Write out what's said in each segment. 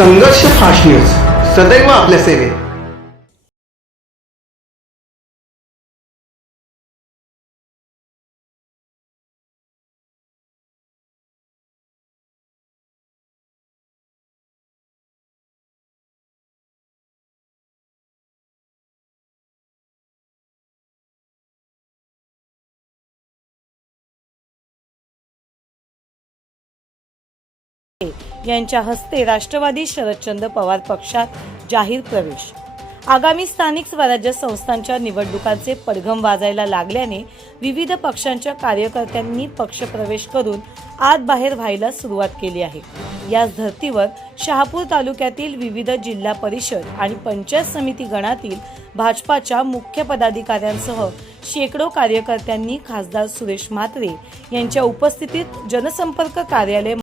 संघर्ष fast news सदैव आपल्या सेवेत Hey. यांच्या हस्ते राष्ट्रवादी शरदचंद्र पवार पक्षात जाहीर प्रवेश. आगामी स्थानिक स्वराज्य संस्थांच्या निवडणुकांचे पडघम वाजायला लागल्याने विविध पक्षांच्या कार्यकर्त्यांनी पक्षप्रवेश करून आत बाहेर व्हायला सुरुवात केली आहे. याच धर्तीवर शहापूर तालुक्यातील विविध जिल्हा परिषद आणि पंचायत समिती गणातील भाजपाच्या मुख्य पदाधिकाऱ्यांसह शेकडो कार्यकर्त्यांनी खासदार सुरेश म्हात्रे यांच्या उपस्थितीत जनसंपर्क कार्यालय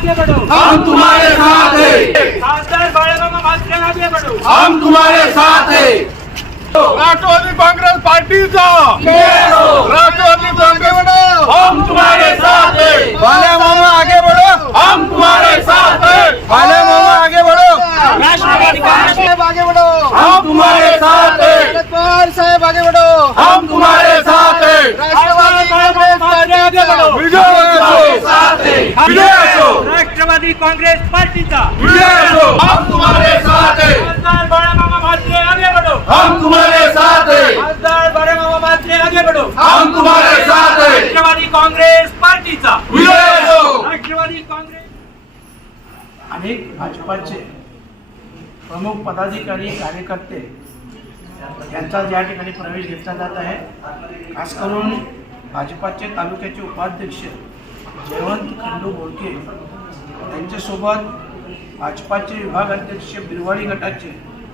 आगे बढ़ो हम तुम्हारे साथ हैं. खासदार आगे बढ़ो हम तुम्हारे साथ हैं. राष्ट्रवादी कांग्रेस पार्टीचा. राष्ट्रवादी कांग्रेस. हम तुम्हारे साथ हैं. भाले मामा आगे बढ़ो. हम तुम्हारे साथ हैं. भाले मामा आगे बढ़ो. राष्ट्रवादी कांग्रेस साहब आगे बढ़ो. हम तुम्हारे साथ हैं. पवार साहेब आगे बढ़ो. हम तुम्हारे साथ हैं. बाळाबाबा मात्रे आगे बढ़ो विजय असो विजय असो राष्ट्रवादी काँग्रेस पार्टीचा. विजय असो हम तुम्हारे साथ हैं. खासदार बाळाबाबा मात्रे आगे बढ़ो. हम तुम्हारे साथ हैं. खासदार बाळाबाबा मात्रे आगे बढ़ो. हम तुम्हारे साथ हैं. राष्ट्रवादी काँग्रेस पार्टीचा. विजय असो राष्ट्रवादी काँग्रेस. अनेक भाजपाचे प्रमुख पदाधिकारी कार्यकर्ते यांचा या ठिकाणी प्रवेश घेतला जात आहे खास करून भाजपाचे तालुक्याचे उपाध्यक्ष जयवंत खंडू बोडके यांच्यासोबत भाजपाचे विभाग अध्यक्ष बिरवाडी गटाचे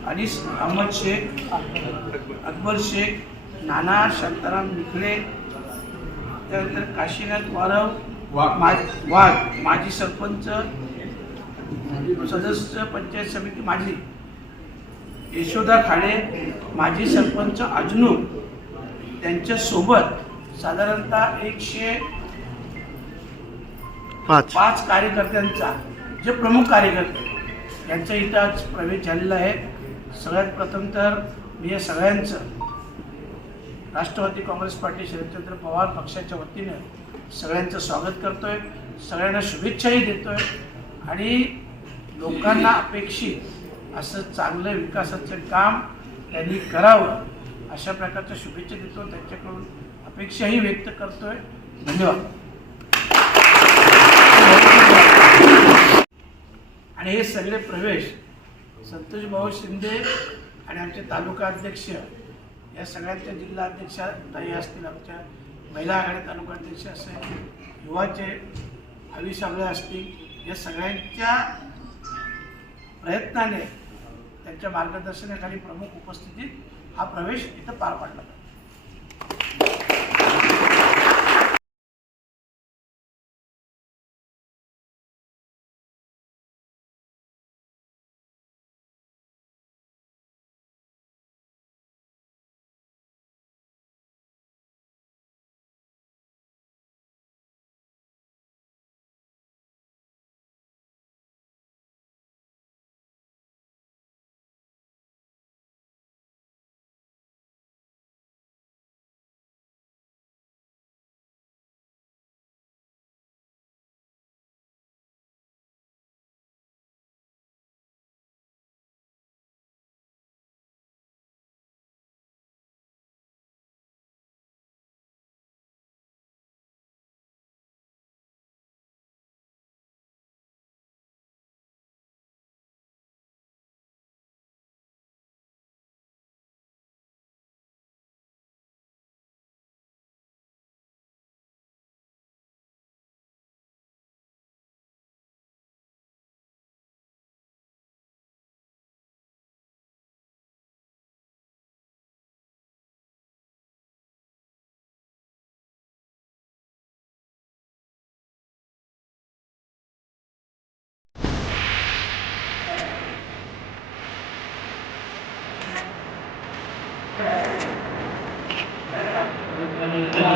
अनिस अहमद शेख अकबर शेख नाना शांताराम निखळे त्यानंतर काशीनाथ वारव वाघ. माजी सरपंच सदस्य पंचायत समिती माजी यशोदा खाडे माजी सरपंच अजनू त्यांच्यासोबत साधारणतः एकशे पाच. पाच कार्यकर्त्यांचा जे प्रमुख कार्यकर्ते यांचा इथं आज प्रवेश झालेला आहे. सगळ्यात प्रथम तर मी या सगळ्यांचं राष्ट्रवादी काँग्रेस पार्टी शरदचंद्र पवार पक्षाच्या वतीनं सगळ्यांचं स्वागत करतोय. सगळ्यांना शुभेच्छाही देतोय. आणि लोकांना अपेक्षित असं चांगलं विकासाचं काम त्यांनी करावं अशा प्रकारच्या शुभेच्छा देतो. त्यांच्याकडून अपेक्षाही व्यक्त करतोय. धन्यवाद. आणि हे सगळे प्रवेश संतोष भाऊ शिंदे आणि आमचे तालुका अध्यक्ष या सगळ्यांच्या जिल्हा अध्यक्षा ताई असतील आमच्या महिला आघाडी तालुका अध्यक्ष असेल युवाचे हवी साबळे असतील या सगळ्यांच्या प्रयत्नाने त्यांच्या मार्गदर्शनाखाली प्रमुख उपस्थितीत हा प्रवेश इथं पार पडला.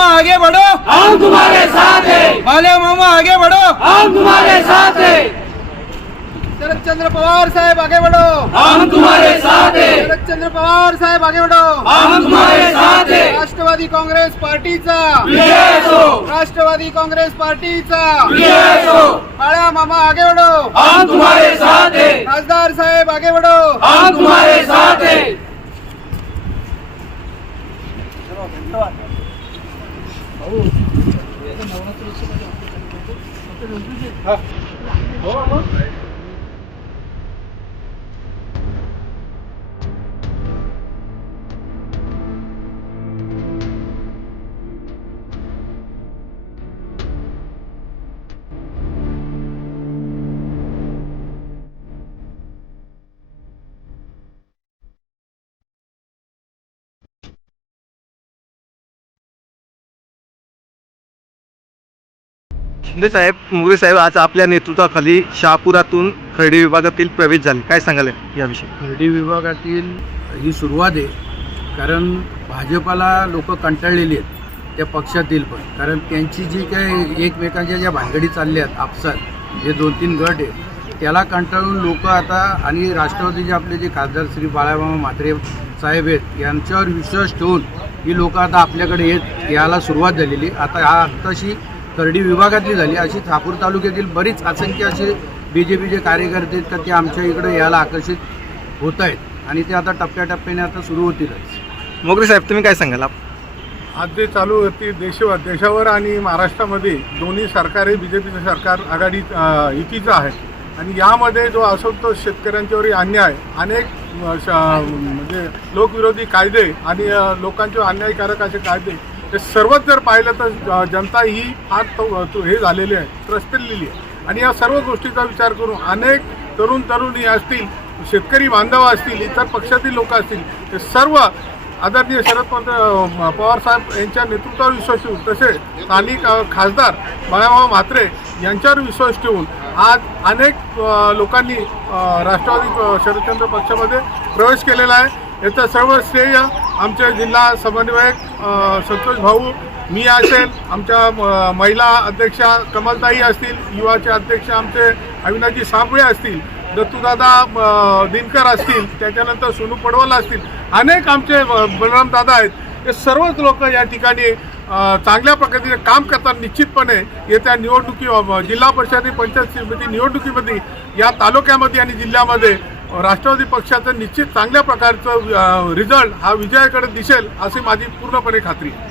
आगे बढ़ो। हम तुम्हारे साथ हैं। बाले मामा आगे बढ़ो। हम तुम्हारे साथ हैं। शरद चंद्र पवार साहेब आगे बढ़ो। हम तुम्हारे साथ हैं। शरद चंद्र पवार साहेब आगे बढ़ो। हम तुम्हारे साथ हैं। राष्ट्रवादी काँग्रेस पार्टीचा। विजय असो। राष्ट्रवादी काँग्रेस पार्टीचा। विजय असो। काळ्या मामा आगे बढ़ो। हम तुम्हारे साथ हैं। खासदार साहेब आगे बढ़ो। हम तुम्हारे नवरात्र शिंदे साहेब साहेब आज आपल्या नेतृत्वाखाली शहापुरातून खर्डी विभागातील प्रवेश झाले. काय सांगाल याविषयी? खर्डी विभागातील ही सुरुवात आहे. कारण भाजपाला लोक कंटाळलेली आहेत त्या पक्षातील पण. कारण त्यांची जी काही एकमेकांच्या ज्या भानगडी चालल्या आहेत आपसात जे दोन तीन गट आहे त्याला कंटाळून लोक आता आणि राष्ट्रवादीचे आपले जे खासदार श्री बाळाबाबा म्हात्रे साहेब आहेत यांच्यावर विश्वास ठेवून ही लोक आता आपल्याकडे येत याला सुरुवात झालेली आता हा आत्ताशी खर्डी विभागातली झाली. अशी ठाकूर तालुक्यातील बरीच असंख्य असे बी जे पीचे कार्यकर्ते आहेत का ते आमच्या इकडे यायला आकर्षित होत आहेत. आणि ते आता टप्प्याटप्प्याने आता सुरू होतीलच मोगरे साहेब तुम्ही काय सांगाल? आप- आज जे चालू होती देशवर देशावर आणि महाराष्ट्रामध्ये दोन्ही सरकारे बी जे पीचं सरकार आघाडी युतीचं आहे. आणि यामध्ये जो असंतोष शेतकऱ्यांच्यावरील अन्याय अनेक म्हणजे लोकविरोधी कायदे आणि लोकांचे अन्यायकारक असे कायदे हे सर्वच जर पाहिलं तर जनता ही फार तो- हे झालेली आहे त्रस्तलेली आहे. आणि या सर्व गोष्टीचा विचार करून अनेक तरुण तरुणी असतील शेतकरी बांधव असतील इतर पक्षातील लोक असतील ते सर्व आदरणीय शरद पंत पवार साहेब यांच्या नेतृत्वावर विश्वास ठेवून तसे स्थानिक खासदार बाळाभाऊ म्हात्रे यांच्यावर विश्वास ठेवून आज अनेक लोकांनी राष्ट्रवादी शरदचंद्र पक्षामध्ये प्रवेश केलेला आहे. याचं सर्व श्रेय आमचे जिल्हा समन्वयक संतोष भाऊ मी असेल. आमच्या महिला अध्यक्षा कमलताई असतील युवाचे अध्यक्ष आमचे अविनाजी साबळे असतील दत्तूदादा दिनकर असतील त्याच्यानंतर सोनू पडवल असतील. अनेक आमचे बलरामदादा आहेत. हे सर्वच लोक या ठिकाणी चांगल्या प्रकारे काम करतात. निश्चितपणे येत्या निवडणुकी जिल्हा परिषद पंचायत समिती निवडणुकीमध्ये या तालुक्यामध्ये आणि जिल्ह्यामध्ये राष्ट्रवादी पक्षाचं निश्चित चांगल्या प्रकारचं रिझल्ट हा विजयाकडे दिसेल अशी माझी पूर्णपणे खात्री आहे.